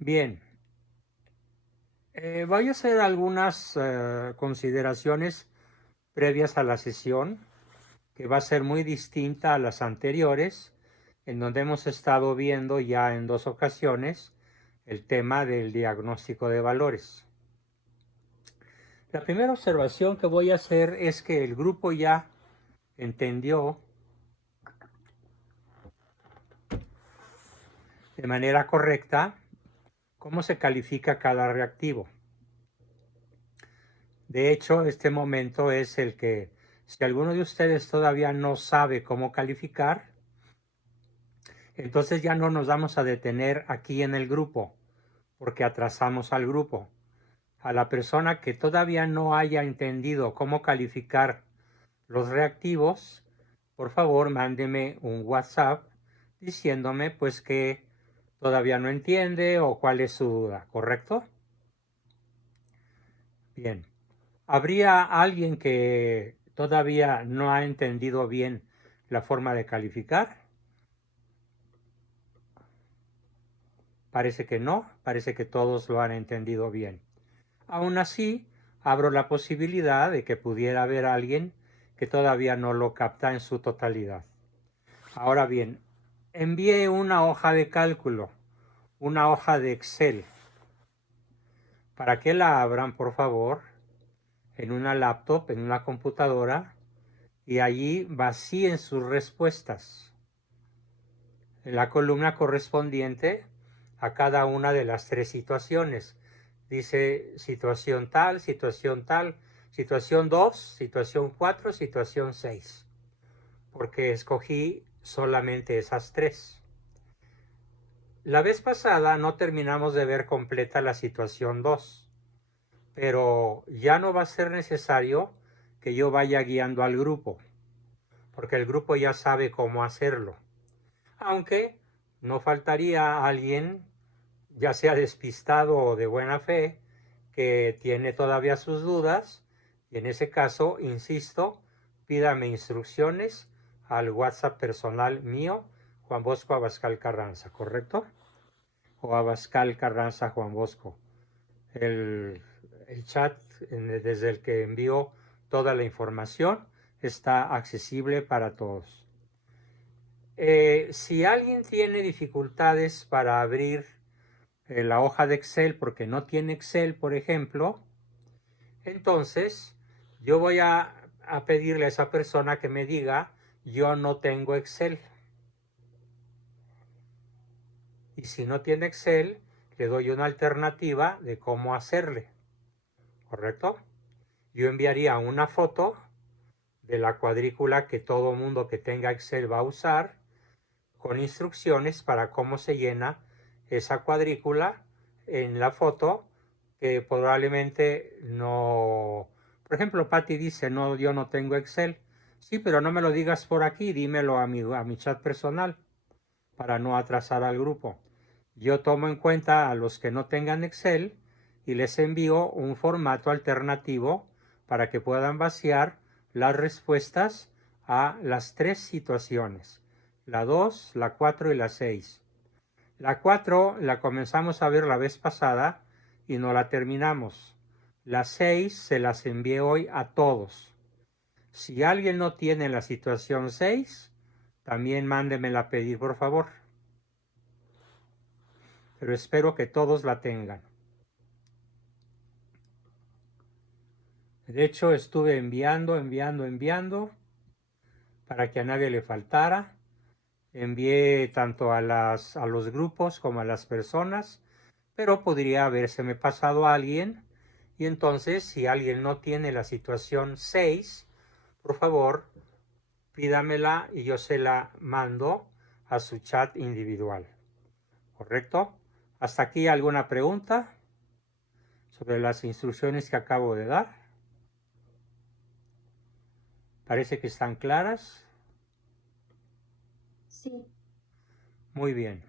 Bien, voy a hacer algunas consideraciones previas a la sesión, que va a ser muy distinta a las anteriores, en donde hemos estado viendo ya en 2 ocasiones el tema del diagnóstico de valores. La primera observación que voy a hacer es que el grupo ya entendió de manera correcta cómo se califica cada reactivo. De hecho, este momento es el que, si alguno de ustedes todavía no sabe cómo calificar, entonces ya no nos vamos a detener aquí en el grupo, porque atrasamos al grupo. A la persona que todavía no haya entendido cómo calificar los reactivos, por favor mándeme un WhatsApp diciéndome pues que todavía no entiende o cuál es su duda, ¿correcto? Bien. ¿Habría alguien que todavía no ha entendido bien la forma de calificar? Parece que no, parece que todos lo han entendido bien. Aún así, abro la posibilidad de que pudiera haber alguien que todavía no lo capta en su totalidad. Ahora bien, envíe una hoja de cálculo, una hoja de Excel. Para que la abran, por favor, en una laptop, en una computadora, y allí vacíen sus respuestas en la columna correspondiente a cada una de las 3 situaciones. Dice situación tal, situación 2, situación 4, situación 6, porque escogí solamente esas 3. La vez pasada no terminamos de ver completa la situación 2, pero ya no va a ser necesario que yo vaya guiando al grupo, porque el grupo ya sabe cómo hacerlo. Aunque no faltaría alguien, ya sea despistado o de buena fe, que tiene todavía sus dudas, y en ese caso, insisto, pídame instrucciones al WhatsApp personal mío, Juan Bosco Abascal Carranza, ¿correcto? O Abascal Carranza Juan Bosco. El chat desde el que envío toda la información está accesible para todos. Si alguien tiene dificultades para abrir la hoja de Excel porque no tiene Excel, por ejemplo, entonces yo voy a pedirle a esa persona que me diga, yo no tengo Excel. Y si no tiene Excel, le doy una alternativa de cómo hacerle, ¿correcto? Yo enviaría una foto de la cuadrícula que todo mundo que tenga Excel va a usar, con instrucciones para cómo se llena esa cuadrícula en la foto, que probablemente no. Por ejemplo, Patty dice, no, yo no tengo Excel. Sí, pero no me lo digas por aquí, dímelo a mi chat personal para no atrasar al grupo. Yo tomo en cuenta a los que no tengan Excel y les envío un formato alternativo para que puedan vaciar las respuestas a las 3 situaciones, la 2, la 4 y la 6. La 4 la comenzamos a ver la vez pasada y no la terminamos. La 6 se las envié hoy a todos. Si alguien no tiene la situación 6, también mándemela pedir, por favor. Pero espero que todos la tengan. De hecho, estuve enviando para que a nadie le faltara. Envié tanto a los grupos como a las personas, pero podría habérseme pasado a alguien. Y entonces, si alguien no tiene la situación 6, por favor, pídamela y yo se la mando a su chat individual. ¿Correcto? ¿Hasta aquí alguna pregunta sobre las instrucciones que acabo de dar? Parece que están claras. Sí. Muy bien.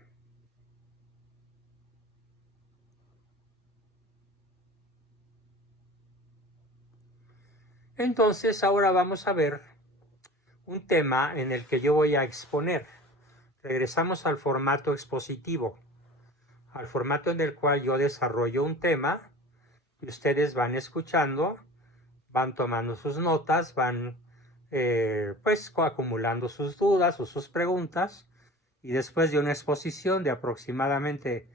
Entonces ahora vamos a ver un tema en el que yo voy a exponer. Regresamos al formato expositivo. al formato en el cual yo desarrollo un tema y ustedes van escuchando, van tomando sus notas, van pues acumulando sus dudas o sus preguntas, y después de una exposición de aproximadamente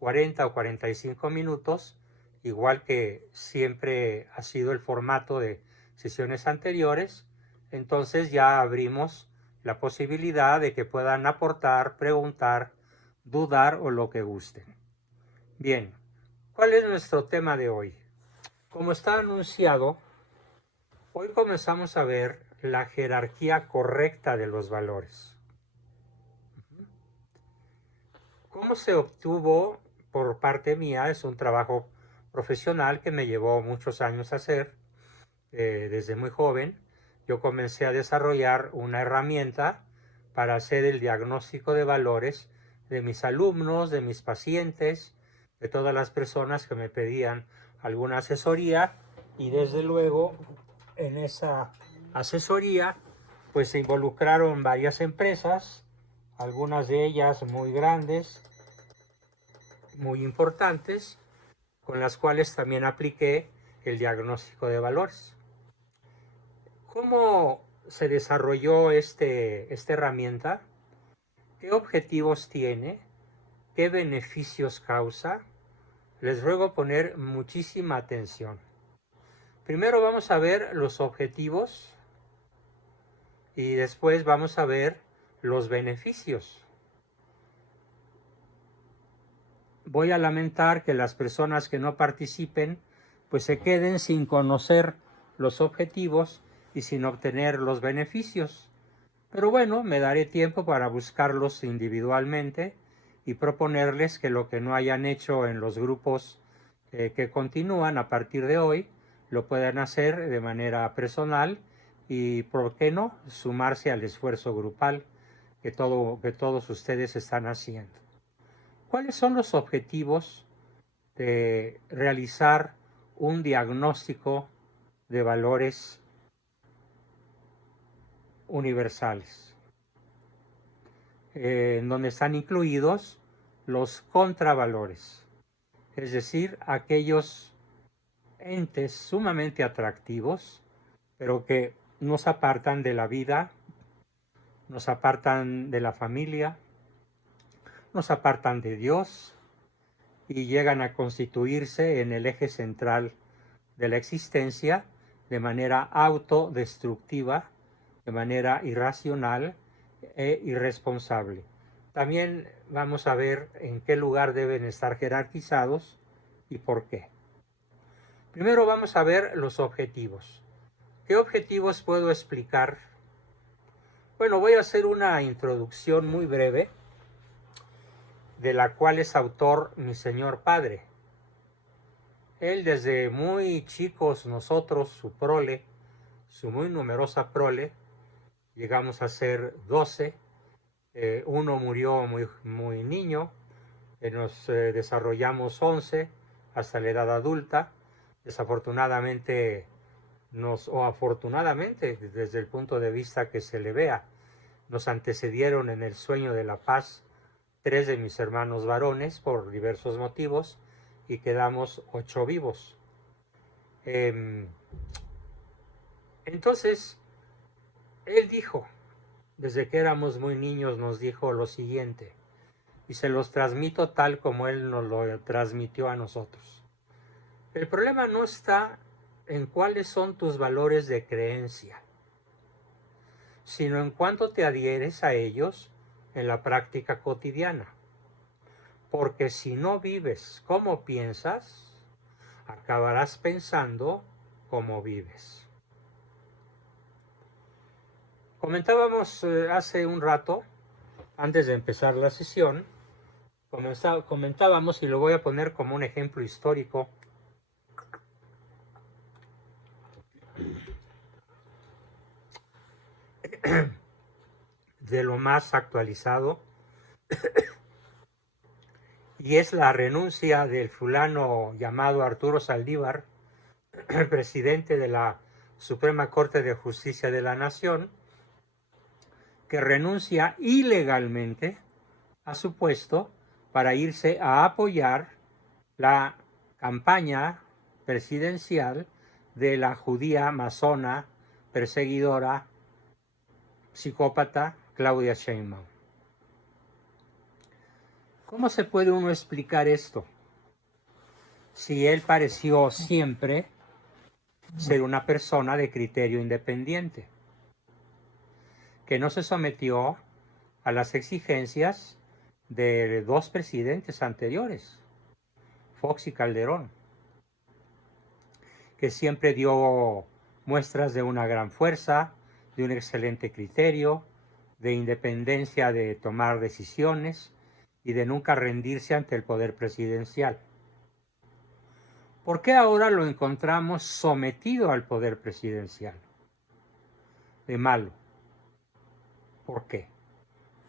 40 o 45 minutos, igual que siempre ha sido el formato de sesiones anteriores, entonces ya abrimos la posibilidad de que puedan aportar, preguntar, dudar o lo que gusten. Bien, ¿cuál es nuestro tema de hoy? Como está anunciado, hoy comenzamos a ver la jerarquía correcta de los valores. ¿Cómo se obtuvo por parte mía? Es un trabajo profesional que me llevó muchos años hacer. Desde muy joven yo comencé a desarrollar una herramienta para hacer el diagnóstico de valores de mis alumnos, de mis pacientes, de todas las personas que me pedían alguna asesoría, y desde luego en esa asesoría pues se involucraron varias empresas, algunas de ellas muy grandes, muy importantes, con las cuales también apliqué el diagnóstico de valores. ¿Cómo se desarrolló esta herramienta? ¿Qué objetivos tiene? ¿Qué beneficios causa? Les ruego poner muchísima atención. Primero vamos a ver los objetivos y después vamos a ver los beneficios. Voy a lamentar que las personas que no participen pues se queden sin conocer los objetivos y sin obtener los beneficios. Pero bueno, me daré tiempo para buscarlos individualmente y proponerles que lo que no hayan hecho en los grupos que continúan a partir de hoy, lo puedan hacer de manera personal y, ¿por qué no?, sumarse al esfuerzo grupal que todos ustedes están haciendo. ¿Cuáles son los objetivos de realizar un diagnóstico de valores universales? En donde están incluidos los contravalores, es decir, aquellos entes sumamente atractivos, pero que nos apartan de la vida, nos apartan de la familia, nos apartan de Dios y llegan a constituirse en el eje central de la existencia de manera autodestructiva, de manera irracional e irresponsable. También vamos a ver en qué lugar deben estar jerarquizados y por qué. Primero vamos a ver los objetivos. ¿Qué objetivos puedo explicar? Bueno, voy a hacer una introducción muy breve, de la cual es autor mi señor padre. Él desde muy chicos, nosotros, su prole, su muy numerosa prole, llegamos a ser 12. Uno murió muy niño, nos desarrollamos 11 hasta la edad adulta. Desafortunadamente, o afortunadamente, desde el punto de vista que se le vea, nos antecedieron en el sueño de la paz 3 de mis hermanos varones por diversos motivos y quedamos 8 vivos. Entonces, él dijo, desde que éramos muy niños nos dijo lo siguiente, y se los transmito tal como él nos lo transmitió a nosotros. El problema no está en cuáles son tus valores de creencia, sino en cuánto te adhieres a ellos en la práctica cotidiana. Porque si no vives como piensas, acabarás pensando como vives. Comentábamos hace un rato, antes de empezar la sesión, comentábamos, y lo voy a poner como un ejemplo histórico, de lo más actualizado, y es la renuncia del fulano llamado Arturo Saldívar, presidente de la Suprema Corte de Justicia de la Nación, que renuncia ilegalmente a su puesto para irse a apoyar la campaña presidencial de la judía masona, perseguidora, psicópata Claudia Sheinbaum. ¿Cómo se puede uno explicar esto? Si él pareció siempre ser una persona de criterio independiente, que no se sometió a las exigencias de dos presidentes anteriores, Fox y Calderón, que siempre dio muestras de una gran fuerza, de un excelente criterio, de independencia de tomar decisiones y de nunca rendirse ante el poder presidencial. ¿Por qué ahora lo encontramos sometido al poder presidencial? De malo. ¿Por qué?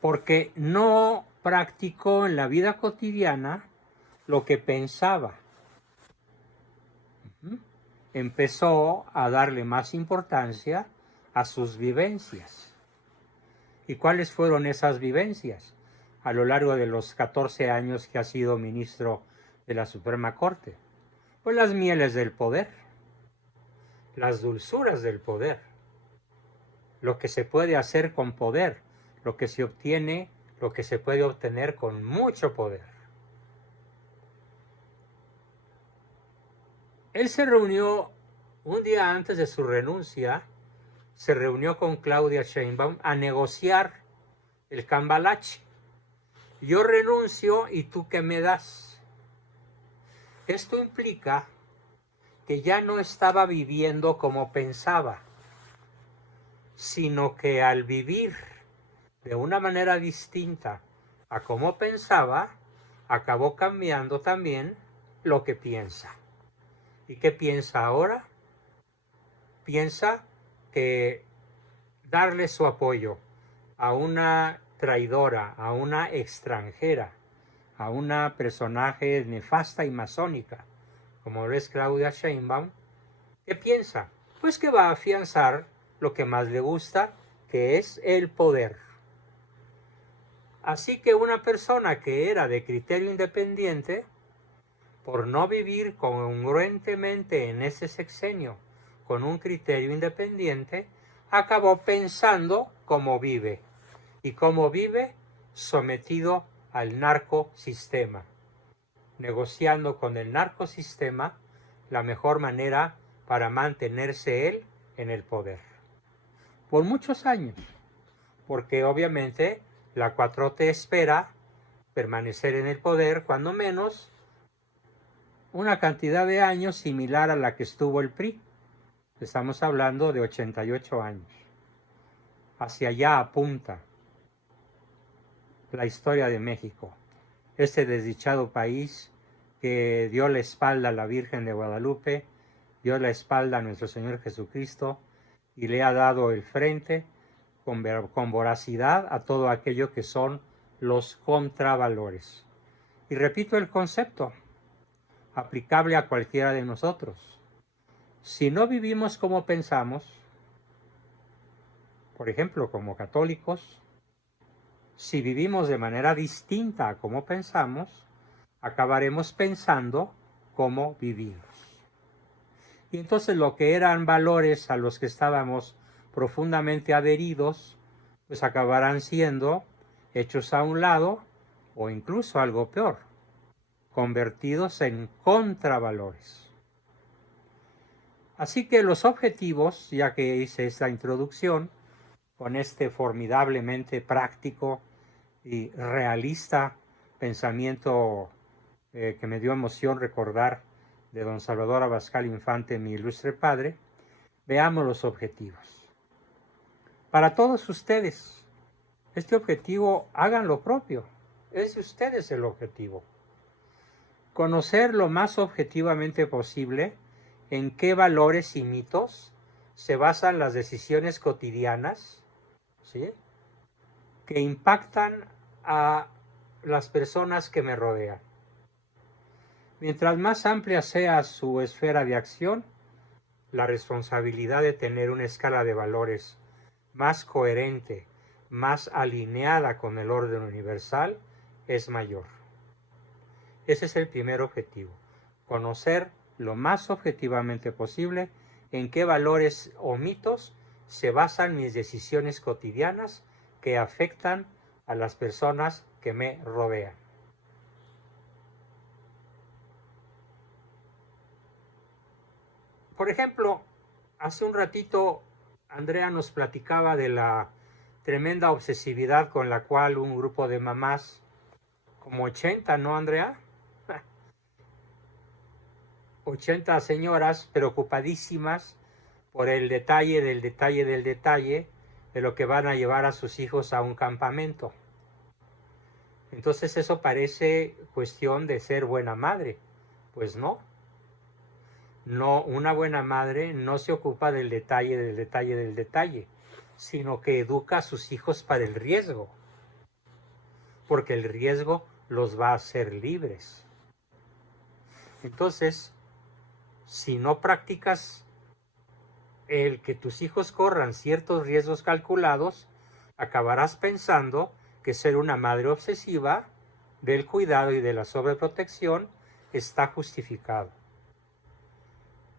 Porque no practicó en la vida cotidiana lo que pensaba. Empezó a darle más importancia a sus vivencias. ¿Y cuáles fueron esas vivencias? A lo largo de los 14 años que ha sido ministro de la Suprema Corte. Pues las mieles del poder, las dulzuras del poder, lo que se puede hacer con poder, lo que se obtiene, lo que se puede obtener con mucho poder. Él se reunió un día antes de su renuncia, se reunió con Claudia Sheinbaum a negociar el cambalache. Yo renuncio y tú qué me das. Esto implica que ya no estaba viviendo como pensaba, sino que al vivir de una manera distinta a como pensaba, acabó cambiando también lo que piensa. ¿Y qué piensa ahora? Piensa que darle su apoyo a una traidora, a una extranjera, a una personaje nefasta y masónica, como es Claudia Sheinbaum, ¿qué piensa? Pues que va a afianzar lo que más le gusta, que es el poder. Así que una persona que era de criterio independiente, por no vivir congruentemente en ese sexenio con un criterio independiente, acabó pensando como vive. Y como vive, sometido al narcosistema, negociando con el narcosistema la mejor manera para mantenerse él en el poder. Por muchos años, porque obviamente la 4T espera permanecer en el poder cuando menos una cantidad de años similar a la que estuvo el PRI. Estamos hablando de 88 años. Hacia allá apunta la historia de México, este desdichado país que dio la espalda a la Virgen de Guadalupe, dio la espalda a nuestro Señor Jesucristo y le ha dado el frente con voracidad a todo aquello que son los contravalores. Y repito el concepto, aplicable a cualquiera de nosotros. Si no vivimos como pensamos, por ejemplo, como católicos, si vivimos de manera distinta a como pensamos, acabaremos pensando como vivimos. Y entonces lo que eran valores a los que estábamos profundamente adheridos, pues acabarán siendo hechos a un lado o incluso algo peor, convertidos en contravalores. Así que los objetivos, ya que hice esta introducción, con este formidablemente práctico y realista pensamiento que me dio emoción recordar de don Salvador Abascal Infante, mi ilustre padre, veamos los objetivos. Para todos ustedes, este objetivo hagan lo propio, es de ustedes el objetivo. Conocer lo más objetivamente posible en qué valores y mitos se basan las decisiones cotidianas, ¿sí?, que impactan a las personas que me rodean. Mientras más amplia sea su esfera de acción, la responsabilidad de tener una escala de valores más coherente, más alineada con el orden universal, es mayor. Ese es el primer objetivo. Conocer lo más objetivamente posible en qué valores o mitos se basan mis decisiones cotidianas que afectan a las personas que me rodean. Por ejemplo, hace un ratito Andrea nos platicaba de la tremenda obsesividad con la cual un grupo de mamás, como 80, ¿no, Andrea? 80 señoras preocupadísimas por el detalle del detalle del detalle de lo que van a llevar a sus hijos a un campamento. Entonces eso parece cuestión de ser buena madre. Pues no. No, una buena madre no se ocupa del detalle del detalle del detalle, sino que educa a sus hijos para el riesgo, porque el riesgo los va a hacer libres. Entonces, si no practicas el que tus hijos corran ciertos riesgos calculados, acabarás pensando que ser una madre obsesiva del cuidado y de la sobreprotección está justificado.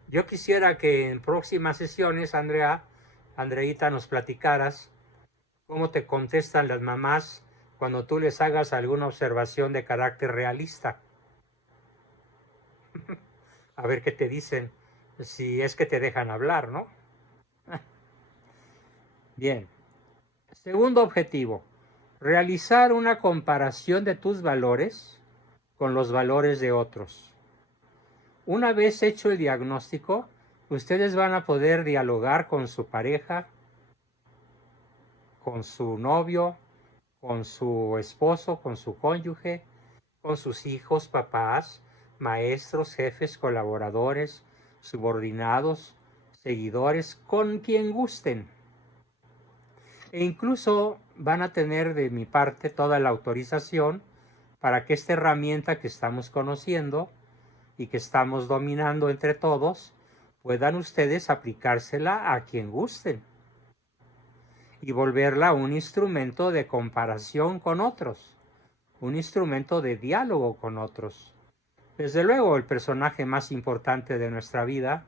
Yo quisiera que en próximas sesiones, Andreita, nos platicaras cómo te contestan las mamás cuando tú les hagas alguna observación de carácter realista. A ver qué te dicen, si es que te dejan hablar, ¿no? Bien. Segundo objetivo, realizar una comparación de tus valores con los valores de otros. Una vez hecho el diagnóstico, ustedes van a poder dialogar con su pareja, con su novio, con su esposo, con su cónyuge, con sus hijos, papás, maestros, jefes, colaboradores, subordinados, seguidores, con quien gusten. E incluso van a tener de mi parte toda la autorización para que esta herramienta que estamos conociendo y que estamos dominando entre todos, puedan ustedes aplicársela a quien gusten y volverla un instrumento de comparación con otros, un instrumento de diálogo con otros. Desde luego, el personaje más importante de nuestra vida,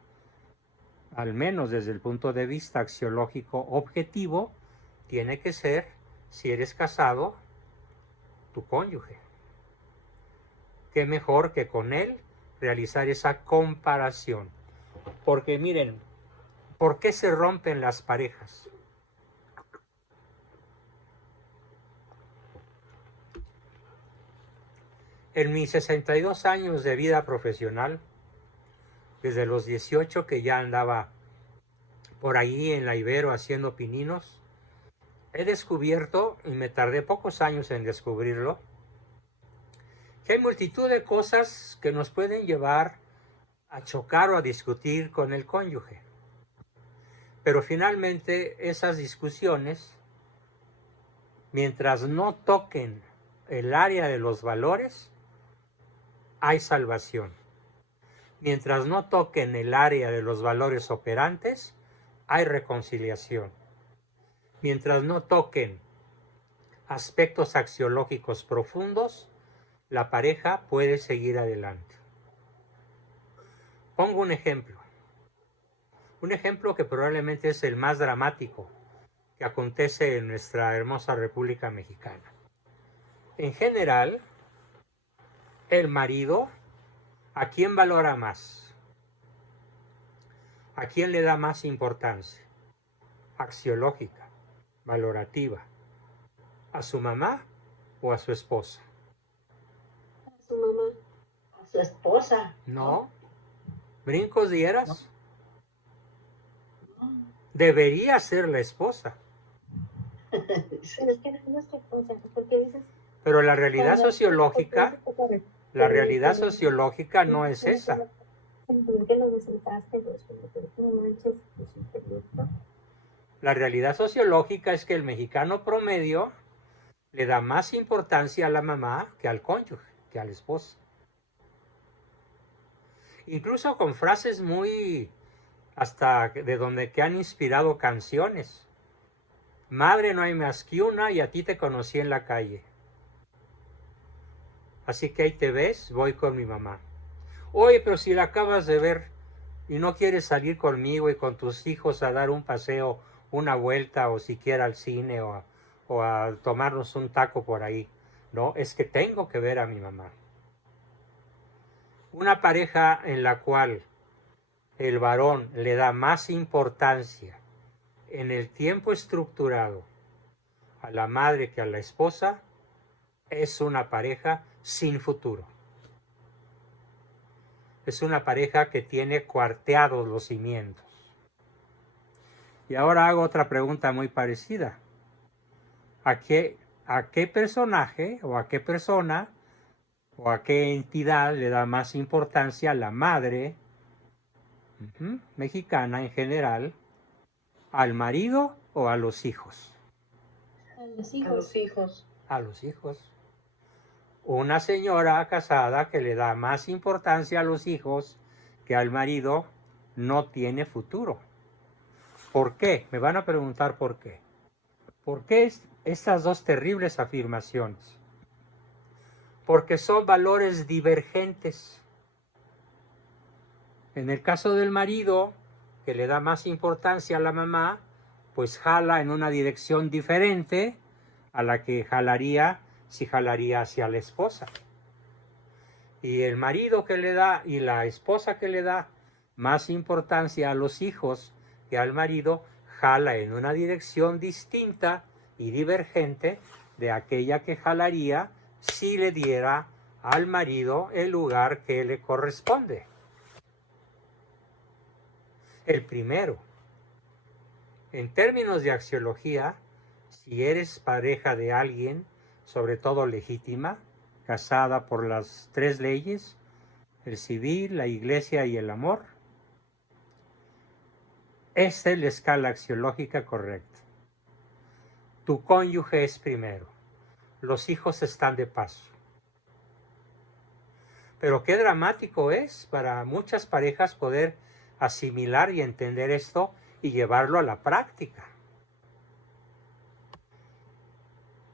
al menos desde el punto de vista axiológico objetivo, tiene que ser, si eres casado, tu cónyuge. Qué mejor que con él realizar esa comparación. Porque miren, ¿por qué se rompen las parejas? En mis 62 años de vida profesional, desde los 18 que ya andaba por ahí en la Ibero haciendo pininos, he descubierto, y me tardé pocos años en descubrirlo, que hay multitud de cosas que nos pueden llevar a chocar o a discutir con el cónyuge. Pero finalmente esas discusiones, mientras no toquen el área de los valores, hay salvación. Mientras no toquen el área de los valores operantes, hay reconciliación. Mientras no toquen aspectos axiológicos profundos, la pareja puede seguir adelante. Pongo un ejemplo que probablemente es el más dramático que acontece en nuestra hermosa República Mexicana. En general, el marido, ¿a quién valora más? ¿A quién le da más importancia? Axiológica, valorativa. ¿A su mamá o a su esposa? A su mamá. A su esposa. ¿No? ¿Brincos dieras? No. Debería ser la esposa. Pero es que no es tu esposa, porque dices... Pero la realidad sociológica no es esa. La realidad sociológica es que el mexicano promedio le da más importancia a la mamá que al cónyuge, que al esposo. Incluso con frases muy hasta de donde que han inspirado canciones. Madre no hay más que una y a ti te conocí en la calle. Así que ahí te ves, voy con mi mamá. Oye, pero si la acabas de ver y no quieres salir conmigo y con tus hijos a dar un paseo, una vuelta o siquiera al cine o a tomarnos un taco por ahí. No, es que tengo que ver a mi mamá. Una pareja en la cual el varón le da más importancia en el tiempo estructurado a la madre que a la esposa es una pareja sin futuro. Es una pareja que tiene cuarteados los cimientos. Y ahora hago otra pregunta muy parecida. ¿A qué personaje o a qué persona o a qué entidad le da más importancia la madre mexicana en general, al marido o a los hijos? A los A hijos. los hijos. A los hijos. Una señora casada que le da más importancia a los hijos que al marido no tiene futuro. ¿Por qué? Me van a preguntar por qué. ¿Por qué estas dos terribles afirmaciones? Porque son valores divergentes. En el caso del marido, que le da más importancia a la mamá, pues jala en una dirección diferente a la que jalaría si jalaría hacia la esposa. Y el marido que le da y la esposa que le da más importancia a los hijos que al marido, jala en una dirección distinta y divergente de aquella que jalaría si le diera al marido el lugar que le corresponde. El primero, en términos de axiología, si eres pareja de alguien, sobre todo legítima, casada por las 3 leyes, el civil, la iglesia y el amor, esta es la escala axiológica correcta. Tu cónyuge es primero, los hijos están de paso. Pero qué dramático es para muchas parejas poder asimilar y entender esto y llevarlo a la práctica.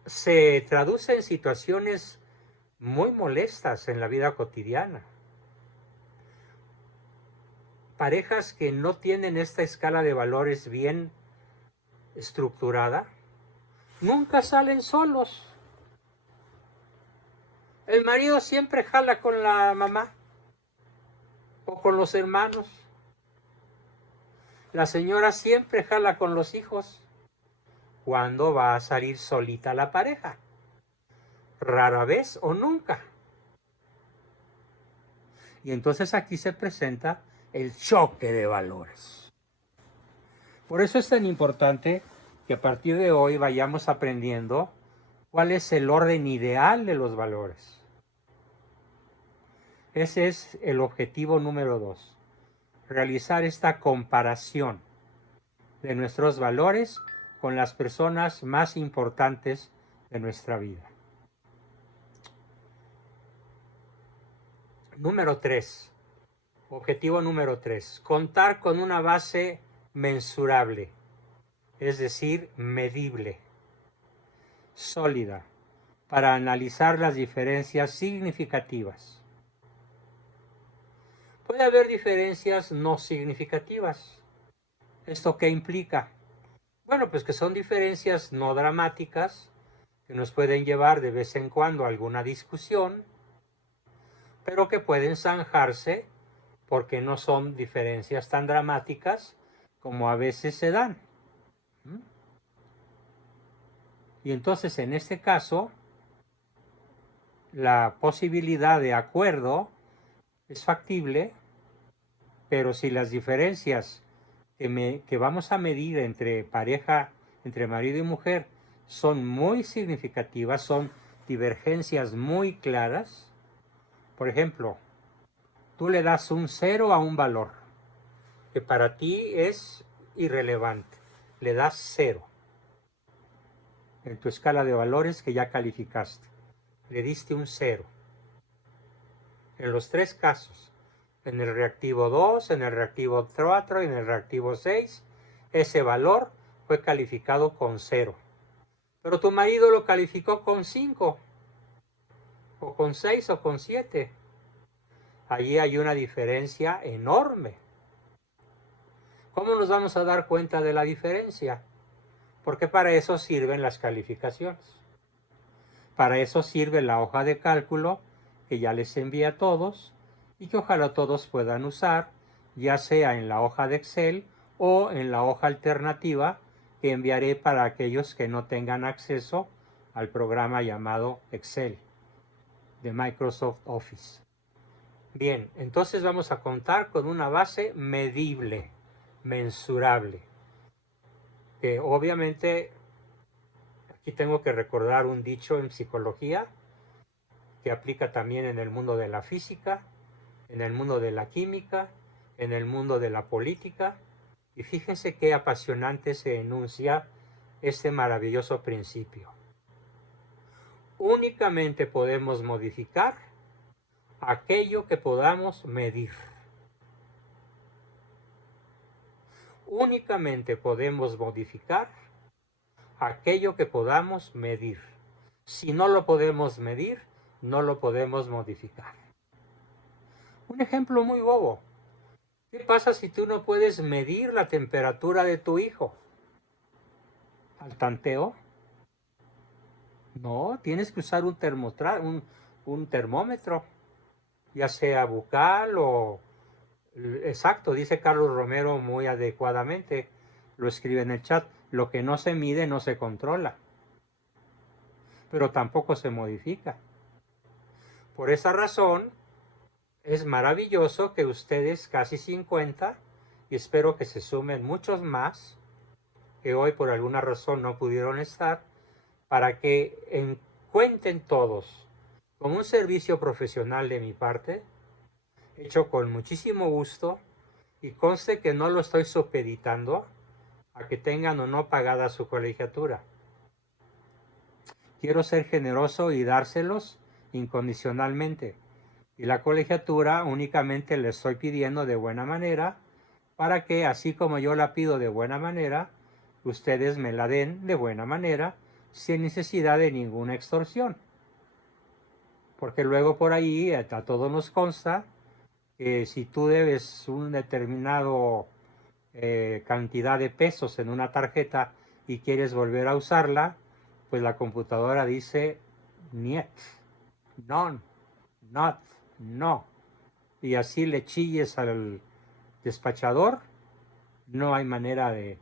Se traduce en situaciones muy molestas en la vida cotidiana. Parejas que no tienen esta escala de valores bien estructurada, nunca salen solos. El marido siempre jala con la mamá o con los hermanos. La señora siempre jala con los hijos. ¿Cuándo va a salir solita la pareja? Rara vez o nunca. Y entonces aquí se presenta el choque de valores. Por eso es tan importante que a partir de hoy vayamos aprendiendo cuál es el orden ideal de los valores. Ese es el objetivo número 2. Realizar esta comparación de nuestros valores con las personas más importantes de nuestra vida. Número 3. Objetivo número 3. Contar con una base mensurable, es decir, medible, sólida, para analizar las diferencias significativas. Puede haber diferencias no significativas. ¿Esto qué implica? Bueno, pues que son diferencias no dramáticas, que nos pueden llevar de vez en cuando a alguna discusión, pero que pueden zanjarse porque no son diferencias tan dramáticas como a veces se dan. Y entonces en este caso, la posibilidad de acuerdo es factible, pero si las diferencias que vamos a medir entre pareja, entre marido y mujer, son muy significativas, son divergencias muy claras. Por ejemplo, tú le das un 0 a un valor que para ti es irrelevante. Le das 0 en tu escala de valores que ya calificaste. Le diste un 0. En los 3 casos, en el reactivo 2, en el reactivo 4 y en el reactivo 6, ese valor fue calificado con 0. Pero tu marido lo calificó con 5 o con 6 o con 7. Allí hay una diferencia enorme. ¿Cómo nos vamos a dar cuenta de la diferencia? Porque para eso sirven las calificaciones. Para eso sirve la hoja de cálculo que ya les envié a todos y que ojalá todos puedan usar, ya sea en la hoja de Excel o en la hoja alternativa que enviaré para aquellos que no tengan acceso al programa llamado Excel de Microsoft Office. Bien, entonces vamos a contar con una base medible, mensurable, que obviamente aquí tengo que recordar un dicho en psicología que aplica también en el mundo de la física, en el mundo de la química, en el mundo de la política. Y fíjense qué apasionante se enuncia este maravilloso principio. Únicamente podemos modificar aquello que podamos medir. Únicamente podemos modificar aquello que podamos medir. Si no lo podemos medir, no lo podemos modificar. Un ejemplo muy bobo. ¿Qué pasa si tú no puedes medir la temperatura de tu hijo? ¿Al tanteo? No, tienes que usar un termómetro, ya sea bucal o... Exacto, dice Carlos Romero muy adecuadamente, lo escribe en el chat, lo que no se mide no se controla, pero tampoco se modifica. Por esa razón, es maravilloso que ustedes, casi 50, y espero que se sumen muchos más, que hoy por alguna razón no pudieron estar, para que cuenten todos con un servicio profesional de mi parte, hecho con muchísimo gusto, y conste que no lo estoy supeditando a que tengan o no pagada su colegiatura. Quiero ser generoso y dárselos incondicionalmente. Y la colegiatura únicamente le estoy pidiendo de buena manera para que, así como yo la pido de buena manera, ustedes me la den de buena manera sin necesidad de ninguna extorsión. Porque luego por ahí a todos nos consta que si tú debes un determinado cantidad de pesos en una tarjeta y quieres volver a usarla, pues la computadora dice niet, non, not, no. Y así le chilles al despachador, no hay manera de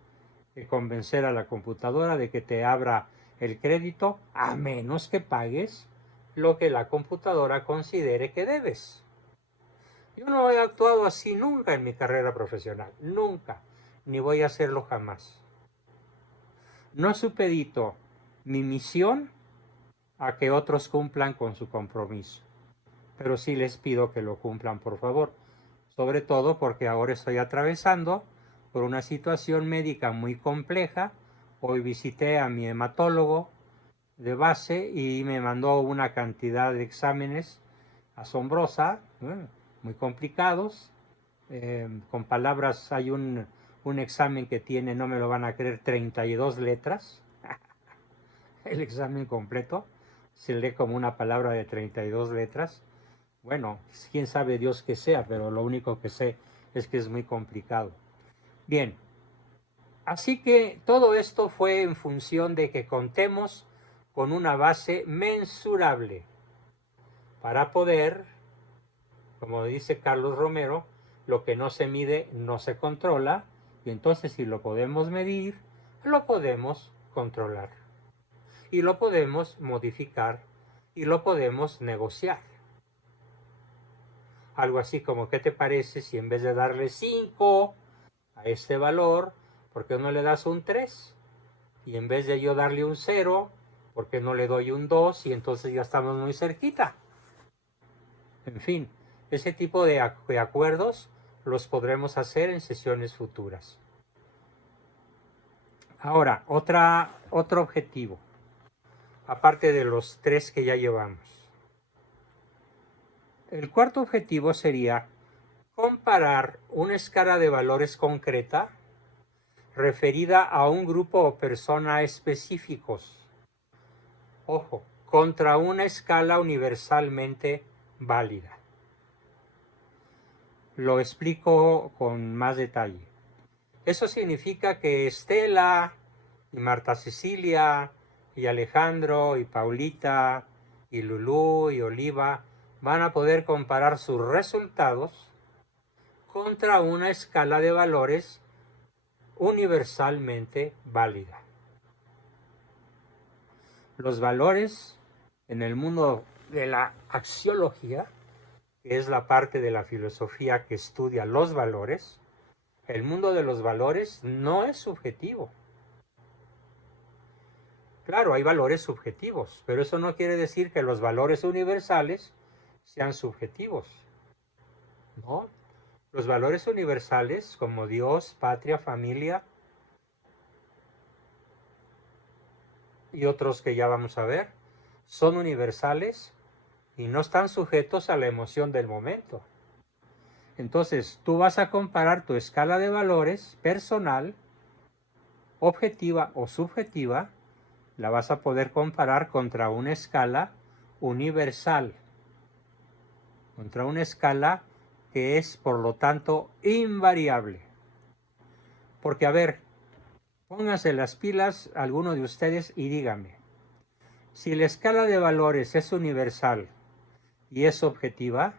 convencer a la computadora de que te abra el crédito, a menos que pagues lo que la computadora considere que debes. Yo no he actuado así nunca en mi carrera profesional, nunca, ni voy a hacerlo jamás. No supedito mi misión a que otros cumplan con su compromiso, pero sí les pido que lo cumplan, por favor, sobre todo porque ahora estoy atravesando por una situación médica muy compleja. Hoy visité a mi hematólogo de base y me mandó una cantidad de exámenes asombrosa, muy complicados. Con palabras, hay un examen que tiene, no me lo van a creer, 32 letras. El examen completo se lee como una palabra de 32 letras. Bueno, quién sabe Dios que sea, pero lo único que sé es que es muy complicado. Bien, así que todo esto fue en función de que contemos con una base mensurable para poder, como dice Carlos Romero, lo que no se mide no se controla, y entonces si lo podemos medir, lo podemos controlar, y lo podemos modificar, y lo podemos negociar. Algo así como, ¿qué te parece si en vez de darle 5 a este valor, ¿por qué no le das un 3? Y en vez de yo darle un 0, ¿por qué no le doy un 2? Y entonces ya estamos muy cerquita. En fin, ese tipo de acuerdos los podremos hacer en sesiones futuras. Ahora, otro objetivo, aparte de los 3 que ya llevamos. El cuarto objetivo sería comparar una escala de valores concreta referida a un grupo o persona específicos. Ojo, contra una escala universalmente válida. Lo explico con más detalle. Eso significa que Estela y Marta Cecilia y Alejandro y Paulita y Lulú y Oliva van a poder comparar sus resultados contra una escala de valores universalmente válida. Los valores en el mundo de la axiología, que es la parte de la filosofía que estudia los valores, el mundo de los valores no es subjetivo. Claro, hay valores subjetivos, pero eso no quiere decir que los valores universales sean subjetivos. ¿No? Los valores universales, como Dios, patria, familia y otros que ya vamos a ver, son universales y no están sujetos a la emoción del momento. Entonces, tú vas a comparar tu escala de valores personal, objetiva o subjetiva, la vas a poder comparar contra una escala universal, contra una escala que es, por lo tanto, invariable. Porque, a ver, pónganse las pilas alguno de ustedes y díganme, si la escala de valores es universal y es objetiva,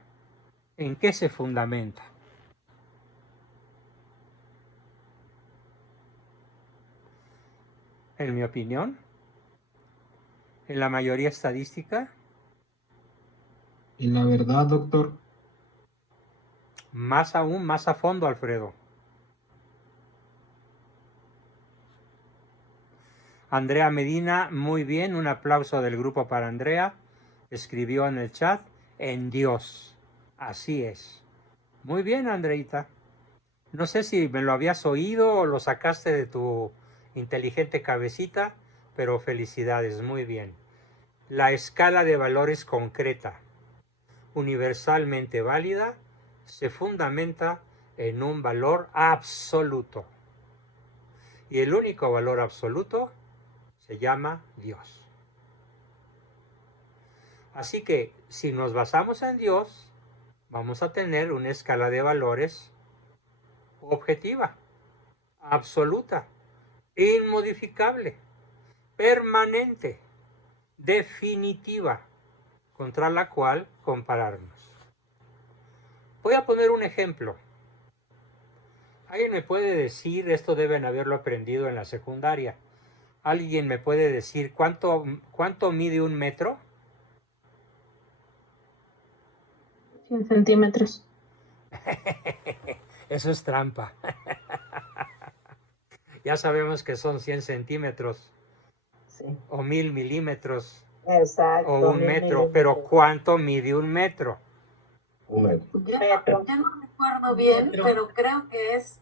¿en qué se fundamenta? En mi opinión, en la mayoría estadística, Y la verdad, doctor, más aún, más a fondo, Alfredo. Andrea Medina, muy bien, un aplauso del grupo para Andrea. Escribió en el chat, en Dios. Así es. Muy bien, Andreita. No sé si me lo habías oído o lo sacaste de tu inteligente cabecita, pero felicidades, muy bien. La escala de valores concreta, universalmente válida, se fundamenta en un valor absoluto. Y el único valor absoluto se llama Dios. Así que si nos basamos en Dios, vamos a tener una escala de valores objetiva, absoluta, inmodificable, permanente, definitiva, contra la cual compararnos. Voy a poner un ejemplo. ¿Alguien me puede decir, esto deben haberlo aprendido en la secundaria, alguien me puede decir cuánto mide un metro? 100 centímetros. Eso es trampa. Ya sabemos que son 100 centímetros Sí. o 1000 milímetros Exacto. o un metro, pero ¿cuánto mide un metro? un metro. Yo no recuerdo bien, pero creo que es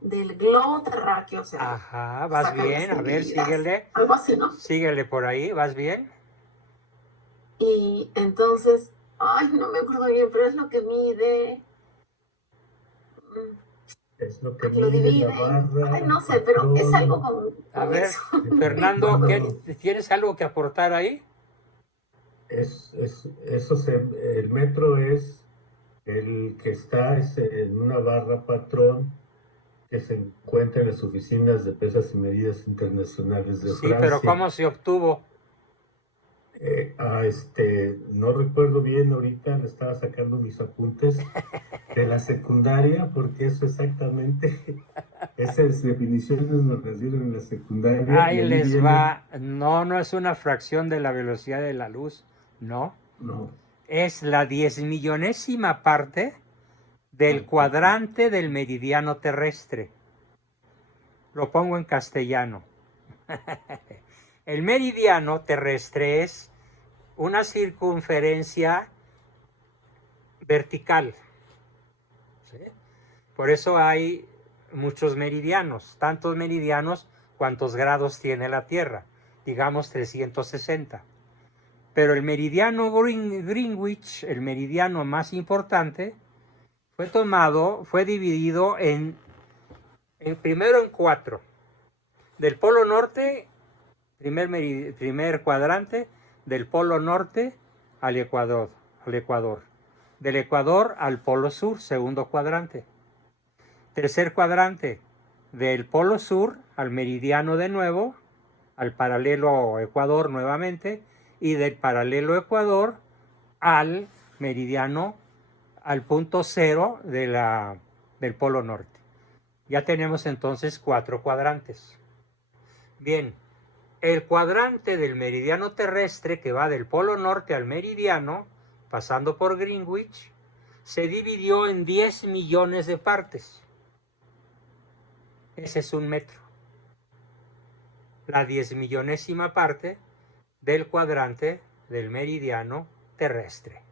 del globo terráqueo, o sea, Ajá, vas sacan bien, las a ver, medidas, síguele, algo así, ¿no? síguele por ahí, ¿vas bien? Y entonces, ay, no me acuerdo bien, pero es lo que mide, Es lo que lo mide divide, la barra. ay, no sé, pero es algo con A ver, eso. Fernando, Bueno, ¿tienes algo que aportar ahí? el metro es el que está en una barra patrón que se encuentra en las oficinas de pesas y medidas internacionales de Sí, pero Francia. ¿cómo se obtuvo? No recuerdo bien ahorita, le estaba sacando mis apuntes de la secundaria, porque eso exactamente, esas definiciones nos las dieron en la secundaria y Ahí ahí les viene, va. No, no es una fracción de la velocidad de la luz, no. no, Es la 10.000.000ª parte del cuadrante del meridiano terrestre. Lo pongo en castellano. El meridiano terrestre es una circunferencia vertical. ¿Sí? Por eso hay muchos meridianos, tantos meridianos cuantos grados tiene la Tierra, digamos 360. Pero el meridiano Greenwich, el meridiano más importante, fue dividido primero en 4. Del polo norte, primer cuadrante, del polo norte al Ecuador, del Ecuador al polo sur, segundo cuadrante. Tercer cuadrante, del polo sur al meridiano de nuevo, al paralelo Ecuador nuevamente, y del paralelo Ecuador al meridiano, al punto cero del polo norte. Ya tenemos entonces 4 cuadrantes. Bien, el cuadrante del meridiano terrestre, que va del polo norte al meridiano, pasando por Greenwich, se dividió en 10 millones de partes. Ese es un metro. La 10.000.000ª parte del cuadrante del meridiano terrestre.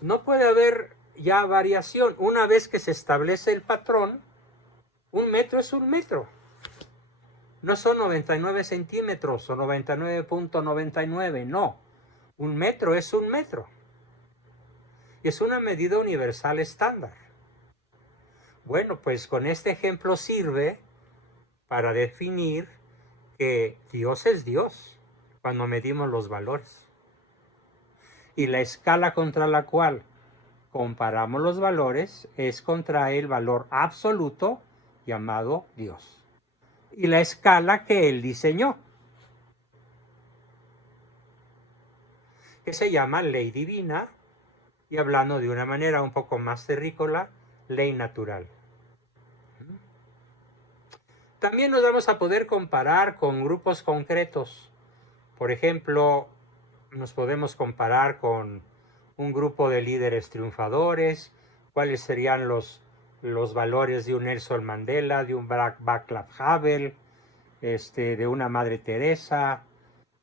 No puede haber ya variación. Una vez que se establece el patrón, un metro es un metro. No son 99 centímetros o 99.99, no. Un metro es un metro. Y es una medida universal estándar. Bueno, pues con este ejemplo sirve para definir que Dios es Dios cuando medimos los valores. Y la escala contra la cual comparamos los valores es contra el valor absoluto llamado Dios. Y la escala que Él diseñó, que se llama ley divina, y hablando de una manera un poco más terrícola, ley natural. También nos vamos a poder comparar con grupos concretos. Por ejemplo, nos podemos comparar con un grupo de líderes triunfadores, cuáles serían los valores de un Nelson Mandela, de un Václav Havel, de una Madre Teresa,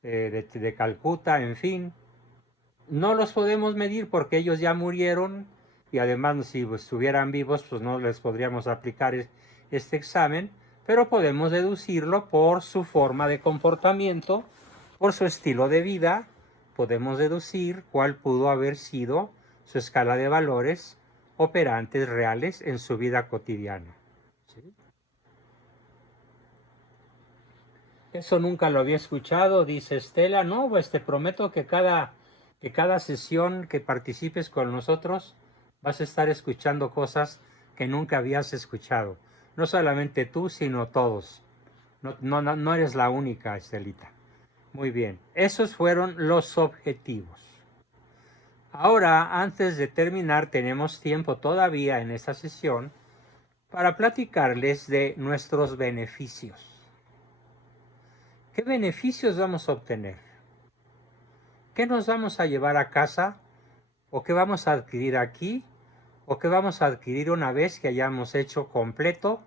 de Calcuta, en fin. No los podemos medir porque ellos ya murieron y además si estuvieran vivos pues no les podríamos aplicar este examen, pero podemos deducirlo por su forma de comportamiento, por su estilo de vida. Podemos deducir cuál pudo haber sido su escala de valores operantes reales en su vida cotidiana. ¿Sí? Eso nunca lo había escuchado, dice Estela. No, pues te prometo que cada sesión que participes con nosotros vas a estar escuchando cosas que nunca habías escuchado. No solamente tú, sino todos. No eres la única, Estelita. Muy bien, esos fueron los objetivos. Ahora, antes de terminar, tenemos tiempo todavía en esta sesión para platicarles de nuestros beneficios. ¿Qué beneficios vamos a obtener? ¿Qué nos vamos a llevar a casa? ¿O qué vamos a adquirir aquí? ¿O qué vamos a adquirir una vez que hayamos hecho completo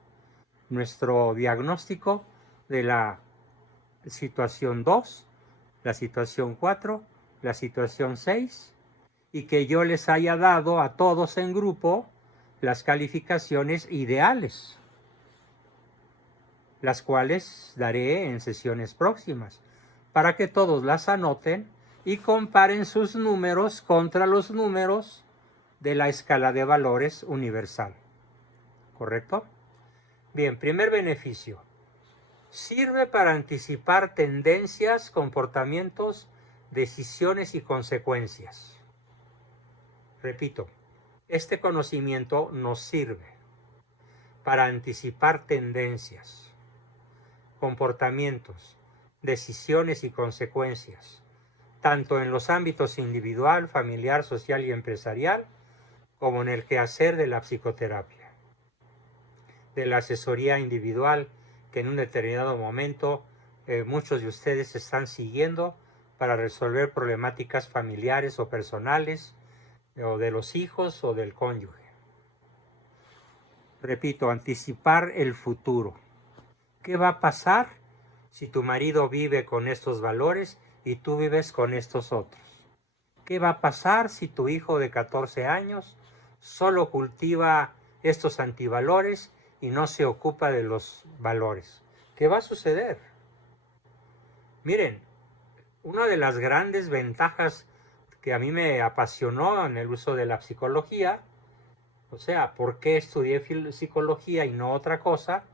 nuestro diagnóstico de la situación 2, la situación 4, la situación 6, y que yo les haya dado a todos en grupo las calificaciones ideales, las cuales daré en sesiones próximas, para que todos las anoten y comparen sus números contra los números de la escala de valores universal. ¿Correcto? Bien, primer beneficio. Sirve para anticipar tendencias, comportamientos, decisiones y consecuencias. Repito, este conocimiento nos sirve para anticipar tendencias, comportamientos, decisiones y consecuencias, tanto en los ámbitos individual, familiar, social y empresarial, como en el quehacer de la psicoterapia, de la asesoría individual, que en un determinado momento muchos de ustedes están siguiendo para resolver problemáticas familiares o personales, o de los hijos o del cónyuge. Repito, anticipar el futuro. ¿Qué va a pasar si tu marido vive con estos valores y tú vives con estos otros? ¿Qué va a pasar si tu hijo de 14 años solo cultiva estos antivalores y no se ocupa de los valores? ¿Qué va a suceder? Miren, una de las grandes ventajas que a mí me apasionó en el uso de la psicología, o sea, ¿por qué estudié psicología y no otra cosa?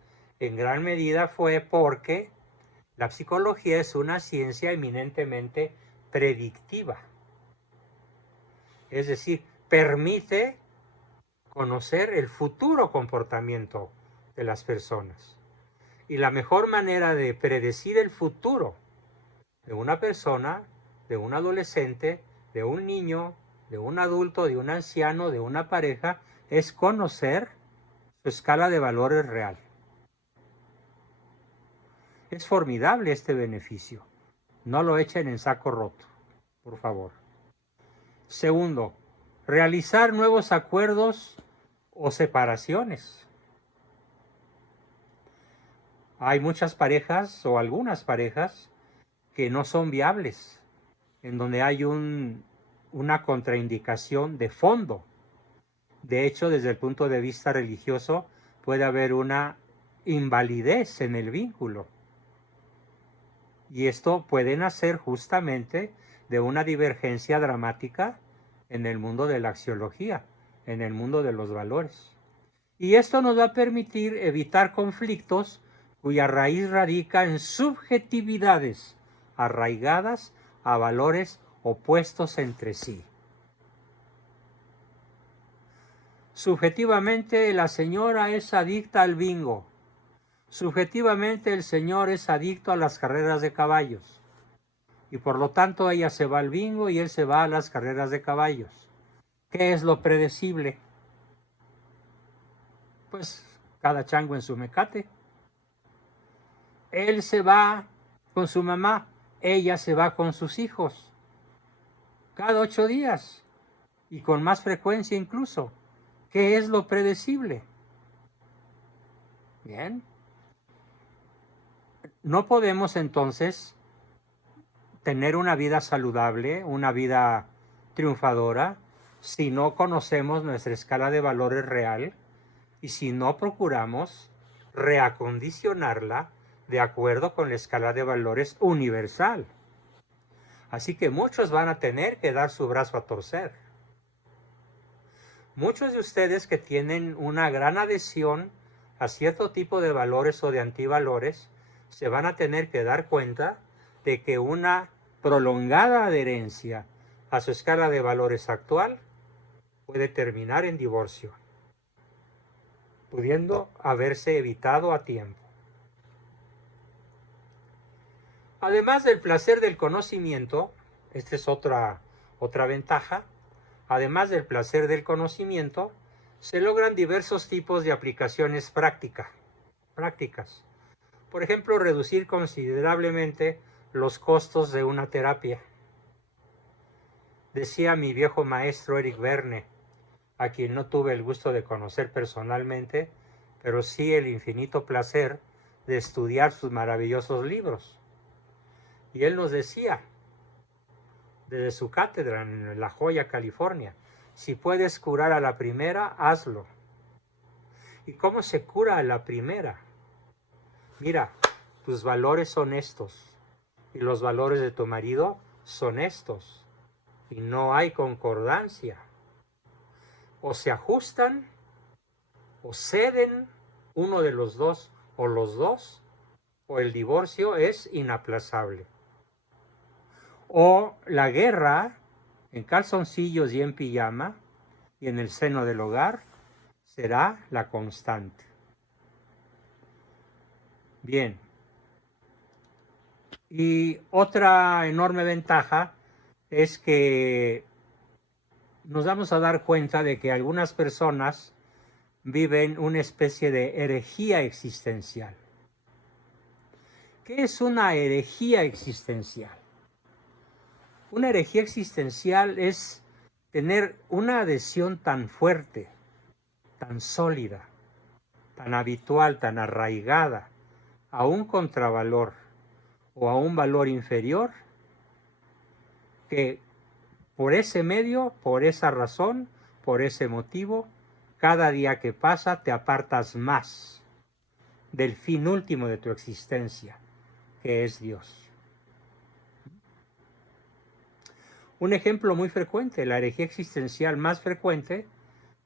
En gran medida fue porque La psicología es una ciencia eminentemente predictiva. Es decir, permite conocer el futuro comportamiento de las personas. Y la mejor manera de predecir el futuro de una persona, de un adolescente, de un niño, de un adulto, de un anciano, de una pareja, es conocer su escala de valores real. Es formidable este beneficio. No lo echen en saco roto, por favor. Segundo, realizar nuevos acuerdos o separaciones. Hay muchas parejas o algunas parejas que no son viables, en donde hay una contraindicación de fondo. De hecho, desde el punto de vista religioso, puede haber una invalidez en el vínculo. Y esto puede nacer justamente de una divergencia dramática en el mundo de la axiología, en el mundo de los valores. Y esto nos va a permitir evitar conflictos cuya raíz radica en subjetividades arraigadas a valores opuestos entre sí. Subjetivamente la señora es adicta al bingo. Subjetivamente el señor es adicto a las carreras de caballos. Y por lo tanto ella se va al bingo y él se va a las carreras de caballos. ¿Qué es lo predecible? Pues cada chango en su mecate. Él se va con su mamá, ella se va con sus hijos. Cada 8 días y con más frecuencia incluso. ¿Qué es lo predecible? Bien. No podemos entonces tener una vida saludable, una vida triunfadora, si no conocemos nuestra escala de valores real y si no procuramos reacondicionarla de acuerdo con la escala de valores universal. Así que muchos van a tener que dar su brazo a torcer. Muchos de ustedes que tienen una gran adhesión a cierto tipo de valores o de antivalores, se van a tener que dar cuenta de que una prolongada adherencia a su escala de valores actual puede terminar en divorcio, pudiendo haberse evitado a tiempo. Además del placer del conocimiento, esta es otra ventaja, además del placer del conocimiento, se logran diversos tipos de aplicaciones prácticas. Por ejemplo, reducir considerablemente los costos de una terapia. Decía mi viejo maestro Eric Verne, a quien no tuve el gusto de conocer personalmente, pero sí el infinito placer de estudiar sus maravillosos libros. Y él nos decía, desde su cátedra en La Joya, California, si puedes curar a la primera, hazlo. ¿Y cómo se cura a la primera? Mira, tus valores son estos, y los valores de tu marido son estos, y no hay concordancia. O se ajustan, o ceden uno de los dos, o el divorcio es inaplazable. O la guerra en calzoncillos y en pijama y en el seno del hogar será la constante. Bien. Y otra enorme ventaja es que nos vamos a dar cuenta de que algunas personas viven una especie de herejía existencial. ¿Qué es una herejía existencial? Una herejía existencial es tener una adhesión tan fuerte, tan sólida, tan habitual, tan arraigada a un contravalor o a un valor inferior, que por ese medio, por esa razón, por ese motivo, cada día que pasa te apartas más del fin último de tu existencia, que es Dios. Un ejemplo muy frecuente, la herejía existencial más frecuente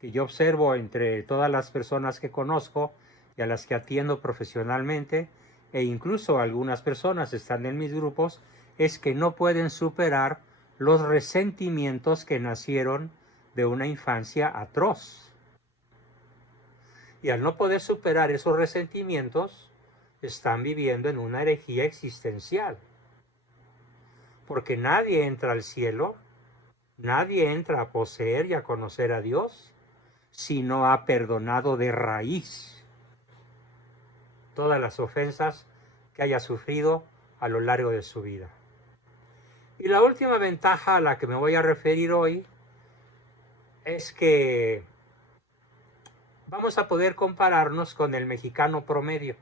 que yo observo entre todas las personas que conozco y a las que atiendo profesionalmente, e incluso algunas personas están en mis grupos, es que no pueden superar los resentimientos que nacieron de una infancia atroz. Y al no poder superar esos resentimientos, están viviendo en una herejía existencial. Porque nadie entra al cielo, nadie entra a poseer y a conocer a Dios, si no ha perdonado de raíz todas las ofensas que haya sufrido a lo largo de su vida. Y la última ventaja a la que me voy a referir hoy es que vamos a poder compararnos con el mexicano promedio.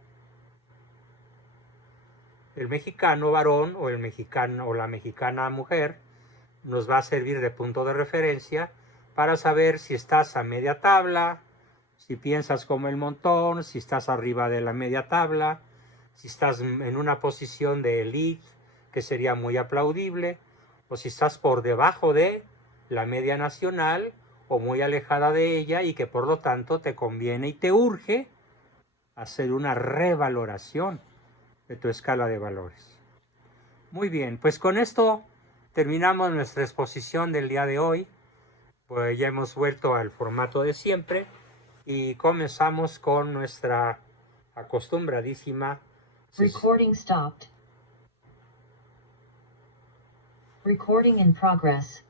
El mexicano varón o el mexicano o la mexicana mujer nos va a servir de punto de referencia para saber si estás a media tabla, si piensas como el montón, si estás arriba de la media tabla, si estás en una posición de élite, que sería muy aplaudible, o si estás por debajo de la media nacional o muy alejada de ella y que por lo tanto te conviene y te urge hacer una revaloración de tu escala de valores. Muy bien, pues con esto terminamos nuestra exposición del día de hoy. Pues ya hemos vuelto al formato de siempre y comenzamos con nuestra acostumbradísima Recording stopped. Recording in progress.